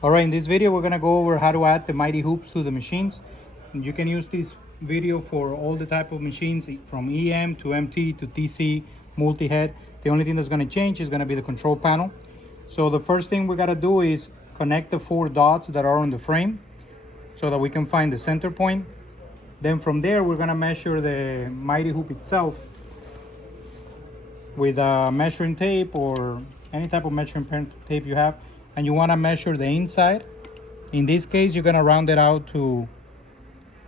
All right, in this video, we're gonna go over how to add the Mighty Hoops to the machines. And you can use this video for all the type of machines from EM to MT to TC, multi-head. The only thing that's gonna change is gonna be the control panel. So the first thing we gotta do is connect the 4 dots that are on the frame so that we can find the center point. Then from there, we're gonna measure the Mighty Hoop itself with a measuring tape or any type of measuring tape you have, and you want to measure the inside. In this case, you're going to round it out to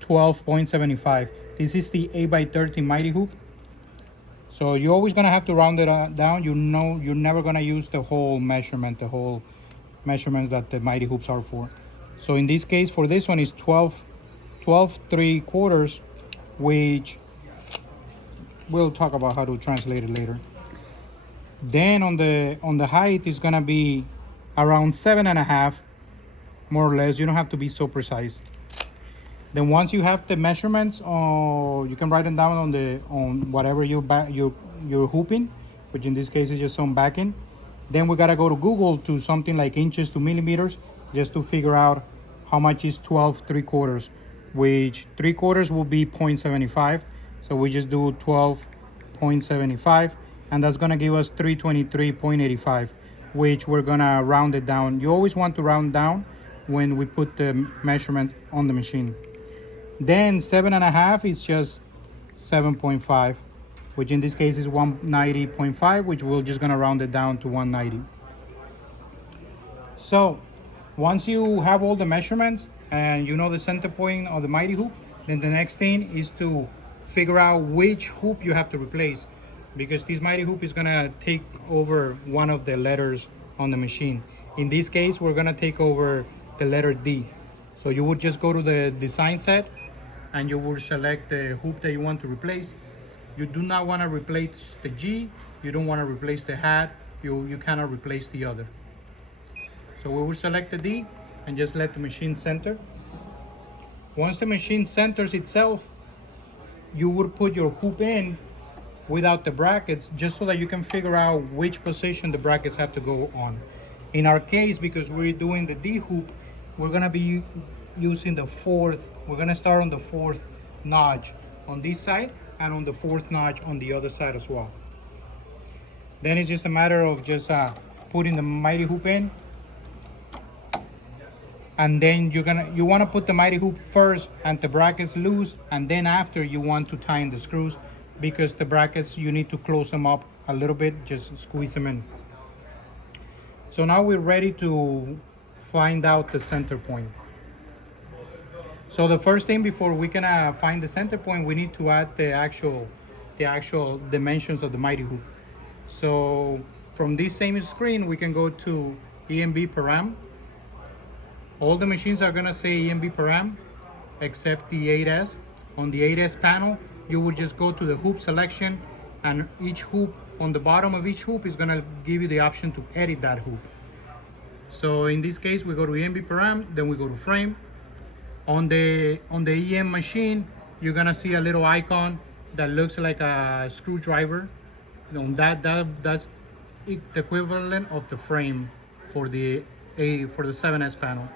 12.75. This is the 8x30 Mighty Hoop, so you're always going to have to round it down. You know, you're never going to use the whole measurements that the Mighty Hoops are for. So in this case, for this one is 12 3/4, which we'll talk about how to translate it later. Then on the height is gonna be around 7.5, more or less. You don't have to be so precise. Then once you have the measurements, you can write them down on whatever you're hooping, which in this case is just some backing. Then we gotta go to Google to something like inches to millimeters, just to figure out how much is 12 3/4, which 3/4 will be 0.75. So we just do 12.75. And that's gonna give us 323.85, which we're gonna round it down. You always want to round down when we put the measurement on the machine. Then 7.5 is just 7.5, which in this case is 190.5, which we're just gonna round it down to 190. So once you have all the measurements and you know the center point of the Mighty Hoop, then the next thing is to figure out which hoop you have to replace, because this Mighty Hoop is gonna take over one of the letters on the machine. In this case, we're gonna take over the letter D. So you would just go to the design set and you will select the hoop that you want to replace. You do not wanna replace the G, you don't wanna replace the hat, you cannot replace the other. So we will select the D and just let the machine center. Once the machine centers itself, you would put your hoop in without the brackets, just so that you can figure out which position the brackets have to go on. In our case, because we're doing the D hoop, we're gonna be using the 4th. We're gonna start on the 4th notch on this side and on the 4th notch on the other side as well. Then it's just a matter of just putting the Mighty Hoop in, and then you want to put the Mighty Hoop first and the brackets loose, and then after you want to tighten the screws, because the brackets, you need to close them up a little bit, just squeeze them in. So now we're ready to find out the center point. So the first thing, before we can find the center point, we need to add the actual dimensions of the Mighty Hoop. So from this same screen, we can go to EMB param. All the machines are gonna say EMB param except the 8S. On the 8S panel, you would just go to the hoop selection, and each hoop, on the bottom of each hoop, is gonna give you the option to edit that hoop. So in this case, we go to EMB param, then we go to frame. On the EM machine, you're gonna see a little icon that looks like a screwdriver. On that's the equivalent of the frame for the 7S panel.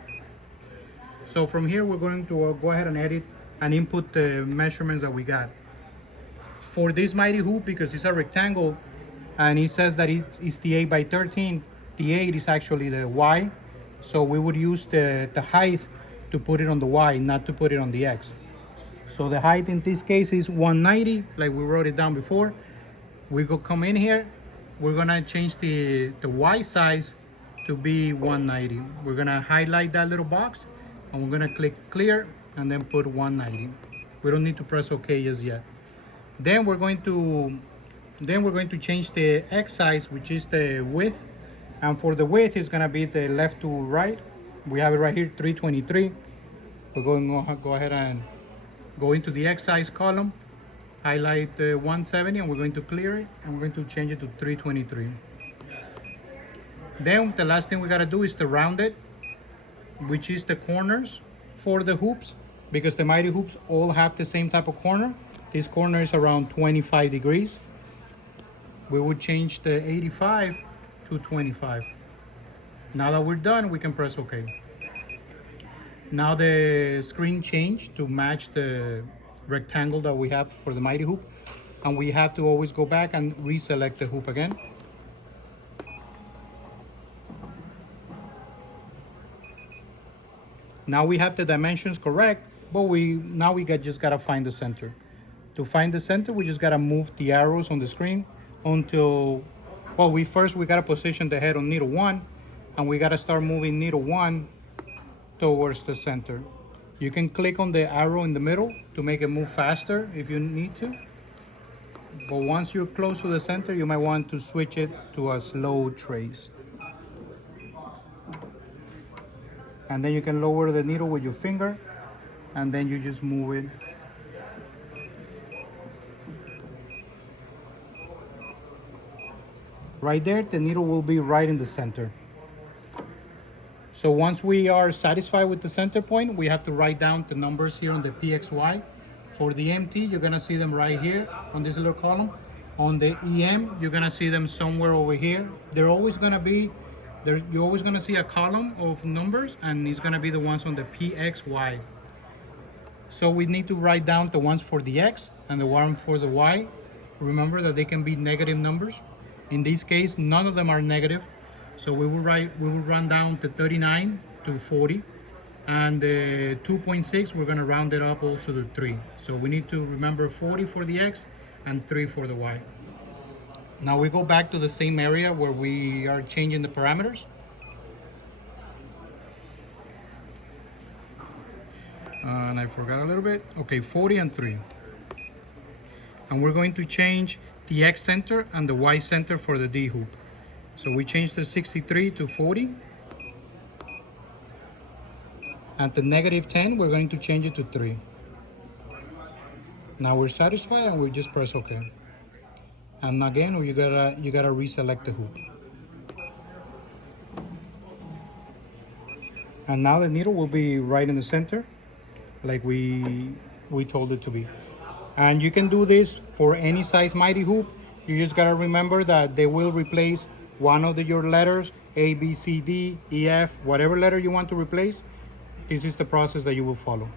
So from here, we're going to go ahead and edit and input the measurements that we got. For this Mighty Hoop, because it's a rectangle and it says that it's the 8x13, the 8 is actually the Y. So we would use the height to put it on the Y, not to put it on the X. So the height in this case is 190, like we wrote it down before. We go come in here, we're gonna change the Y size to be 190. We're gonna highlight that little box and we're gonna click clear and then put 190. We don't need to press OK just yet. Then we're going to change the X size, which is the width, and for the width it's gonna be the left to right. We have it right here, 323. We're going to go ahead and go into the X size column, highlight the 170, and we're going to clear it, and we're going to change it to 323. Then the last thing we gotta do is to round it, which is the corners for the hoops, because the Mighty Hoops all have the same type of corner. This corner is around 25 degrees. We would change the 85 to 25. Now that we're done, we can press OK. Now the screen changed to match the rectangle that we have for the Mighty Hoop. And we have to always go back and reselect the hoop again. Now we have the dimensions correct, but just gotta find the center. To find the center, we just gotta move the arrows on the screen until, well, we gotta position the head on needle 1, and we gotta start moving needle 1 towards the center. You can click on the arrow in the middle to make it move faster if you need to. But once you're close to the center, you might want to switch it to a slow trace. And then you can lower the needle with your finger, and then you just move it. Right there, the needle will be right in the center. So once we are satisfied with the center point, we have to write down the numbers here on the PXY. For the MT, you're gonna see them right here on this little column. On the EM, you're gonna see them somewhere over here. They're always gonna be, you're always gonna see a column of numbers, and it's gonna be the ones on the PXY. So we need to write down the ones for the X and the one for the Y. Remember that they can be negative numbers. In this case, none of them are negative. So we will run down to 39 to 40, and the 2.6 we're gonna round it up also to 3. So we need to remember 40 for the X and 3 for the Y. Now we go back to the same area where we are changing the parameters. And I forgot a little bit. Okay, 40 and 3. And we're going to change the X center and the Y center for the D hoop. So we changed the 63 to 40. At the -10, we're going to change it to 3. Now we're satisfied, and we just press OK. And again, you gotta reselect the hoop. And now the needle will be right in the center, like we told it to be. And you can do this for any size Mighty Hoop. You just gotta remember that they will replace one of your letters, A, B, C, D, E, F, whatever letter you want to replace. This is the process that you will follow.